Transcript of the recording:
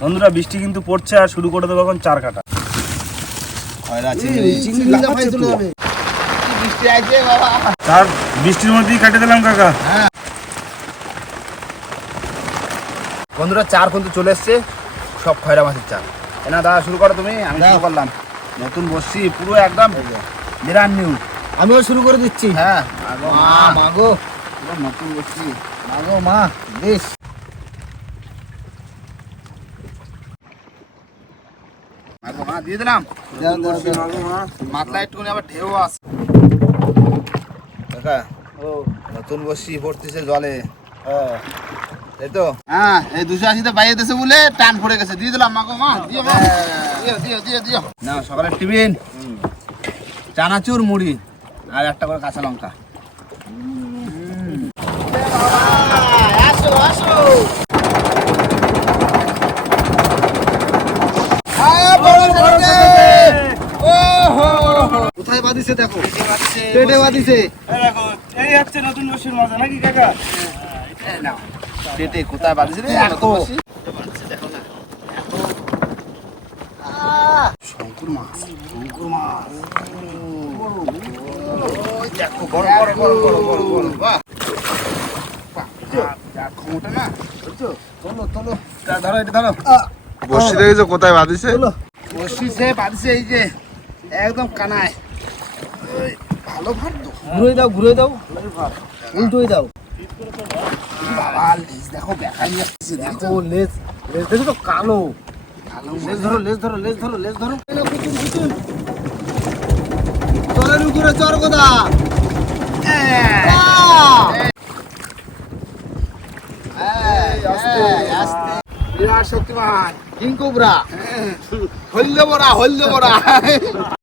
বন্ধুরা বৃষ্টি কিন্তু পড়ছে আর শুরু করে দেবো এখন চার কাটা। চার বৃষ্টির মধ্যেই কাটে দিলাম কাকা। বন্ধুরা চার কিন্তু চলে এসছে। সব খয়রা মাছের চার এনা দাদা শুরু করো তুমি আমি শুরু করলাম। নতুন বসছি পুরো একদম বিরাট নিউ আমিও শুরু করে দিচ্ছি। হ্যাঁ। মাগো মা মাগো। নতুন বসছি। মাগো মা বেশ। মা দিয়ে দিলাম। মাতলা একটুখানি আবার ঢেউ কাকা নতুন বসছি পড়তেছে জলে। তো। হ্যাঁ এই দুশো আশিতে বাইরে দেশে বলে টান পড়ে গেছে। দিয়ে দিলাম মাগো মা দিও দিও দিও দিও দিও না সকালের টিফিন। চানাচুর মুড়ি আর একটা করে কাঁচা লঙ্কা আসো আসো কোথায় বাঁধিছে দেখো। পেটে বাঁধিছে এই হচ্ছে নতুন বর্ষের মজা নাকি কাকা? পেটে কোথায় বাঁধিছে রে? দেখো। শঙ্কুর মাছ শঙ্কুর মাছ। দেখো বড় বড় বড় বড় বড় বড় বাহ। বাহ, ক্ষমতা না। বুঝছ? তোলো ধরো এটা ধরো। বসি দেখেছ কোথায় বাঁধিছে? বসি সে বাঁধছে এই যে একদম কানায়। ভালো ভাত ঘুরে দাও ঘুরে দাও। উল্টোই দাও। বাবা লেজ দেখো বেকা নিয়ে আসছে দেখো। লেজ লেজ দেখো তো কালো। ভালো লেজ ধরো লেজ ধরো লেজ ধরো লেজ ধরো। কুতুন চলের উপরে চর বিরাট শক্তিমান। King cobra. হল্য বড়া হল্য বড়া।